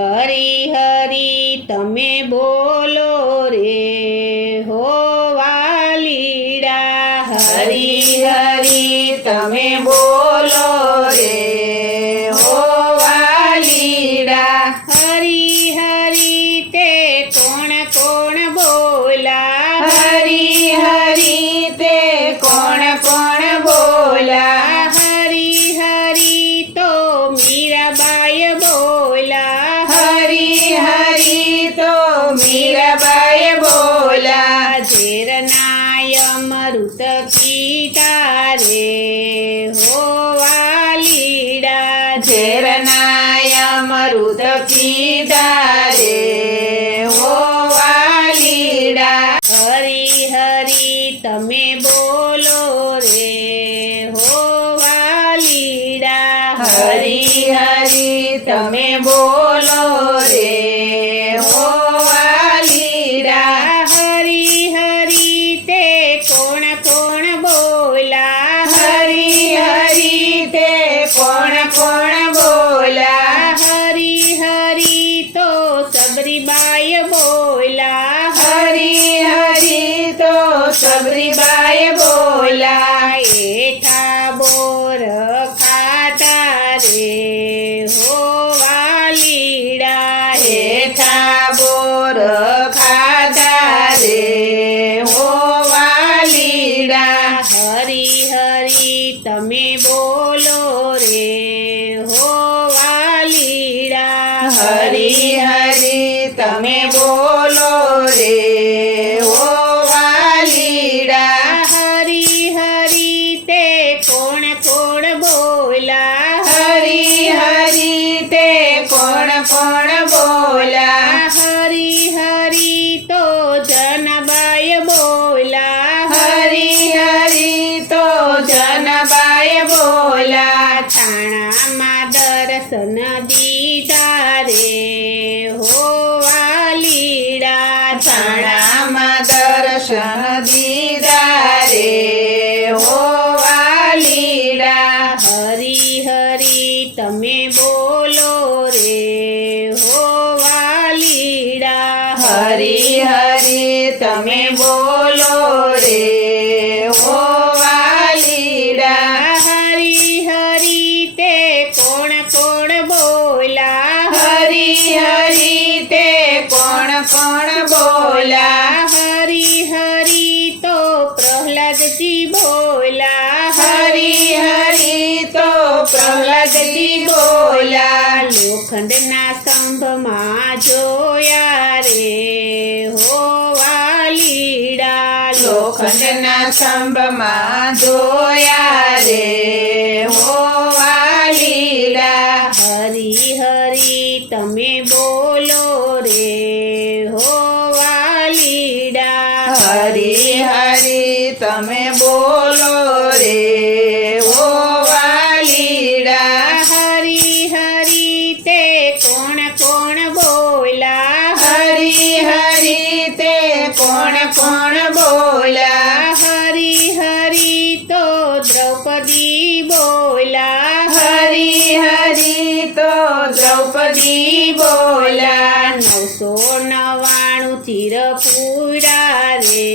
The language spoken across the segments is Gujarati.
હરી હરી તમે બોલો રે હો વાલીડા હરી હરી તમે બોલો રે હો વાલીડા હરી હરી તે કોણ કોણ બોલા હરી હરી તે કોણ કોણ બોલા હરી હરી તો મીરાબાઈ બોલા હરી હરી તો મીરાબાઈ બોલા ઝેરનાય અમૃત પીતા રે હો વાલીડા ઝેરનાય અમૃત પીધા રે હો વાલીડા હરી હરી તમે બોલો રે હો વાલીડા હરી હરી તમે બોલો રે હો વાલીડા હરી હરી તે કોણ કોણ બોલા હરી હરી તે કોણ કોણ બોલા હરી હરી તો સબરીબાઈ બોલા હરી હરી તો સબરીબાઈ બોલા એઠા બોર ખાતા રે હો વાલીડા હેઠા બોર ખાધા રે હો વાલીડા હરી હરી તમે બોલો રે હો વાલીડા હરી હરી તમે બોલો રે હો વાલીડા હરી હરી તે કોણ કોણ બોલા હરી હરી તે કોણ કોણ બોલા હરી હરી તો જનબાઈ બોલા હરી હરી તો જનબાઈ બોલા થાણામાં દર્શન દીધા રે હો વાલીડા થાણામાં દર્શન દીધા રે હો વાલીડા હરી હરી તમે બોલો રે હો વાલીડા હરી હરી તમે બોલો રે હો વાલીડા હરી હરી તે કોણ કોણ બોલા હરી હરી તે કોણ કોણ બોલા હરી હરી તો પ્રહલાદજી બોલા હરી હરી તો પ્રહલાદજી બોલા લોખંડના સ્તંભમાં જોયા રે હો વાલીડા લોખંડના સ્તંભમાં જોયા રે હો વાલીડા હરી હરી તમે બોલો રે હો વાલીડા હરી હરી તમે બોલો રે હો વાલીડા હરી હરી તે કોણ કોણ બોલા હરી હરી તે કોણ કોણ બોલા હરી હરી તો દ્રૌપદી બોલા હરી હરી તો દ્રૌપદી બોલા 999 ચિરપુરા રે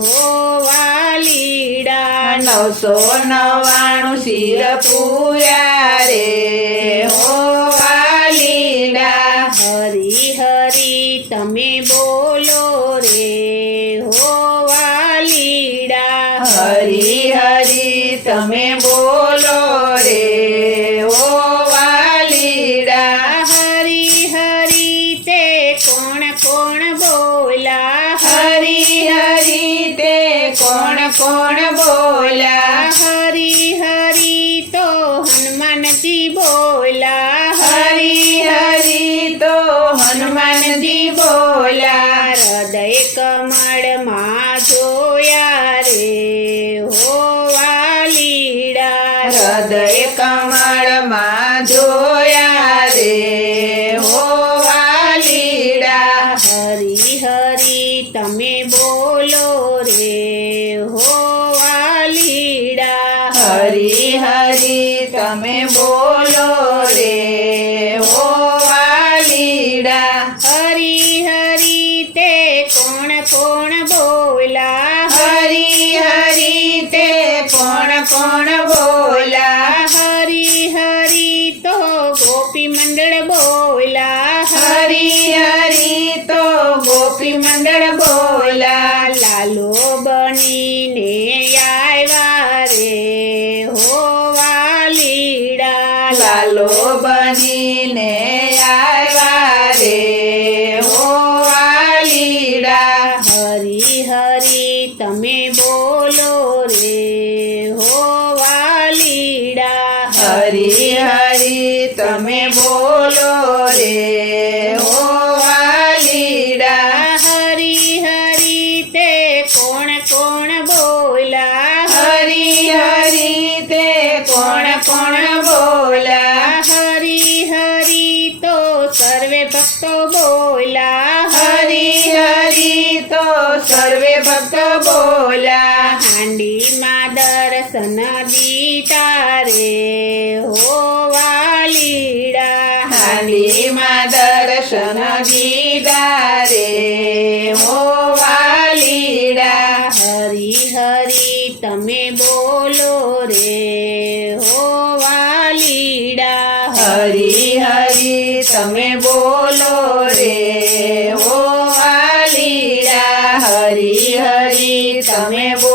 હો વાલીડા 999 શિર પૂર્યા રે હો વાલીડા હરી હરી તમે બોલો રે હો વાલીડા હરી હરી તમે બોલો રે હો વાલીડા હરી હરી તે કોણ કોણ બોલા હરી હરી તે કોણ કોણ બોલા હરી હરી તો હનુમાનજી બોલા હરી હરી તો હનુમાનજી બોલા હૃદય કમળમાં જોયા રે હો વાલીડા હૃદય કમળમાં જોયા રે હો વાલીડા હરી હરી તમે બોલો રે હો વાલીડા લાલો બનીને આવ્યા રે હો વાલીડા લાલો બનીને આવ્યા રે હો વાલીડા હરી હરી તમે બોલો રે હો વાલીડા હરી હરી તમે બોલો રે હો વાલીડા હરી હરી તે કોણ કોણ બોલા હરી હરી તે કોણ કોણ બોલા હરી હરી તો સર્વે ભક્તો બોલા હરી હરી તો સર્વે ભક્ત બોલા હાંડીમાં દર્શન દીતા રે હો વાલીડા હાંડીમાં દર્શન દીધા રે હો વાલીડા હરી હરી તમે બોલો રે હો વાલીડા હરી હરી તમે બોલો રે હો વાલીડા હરી હરી તમે બોલો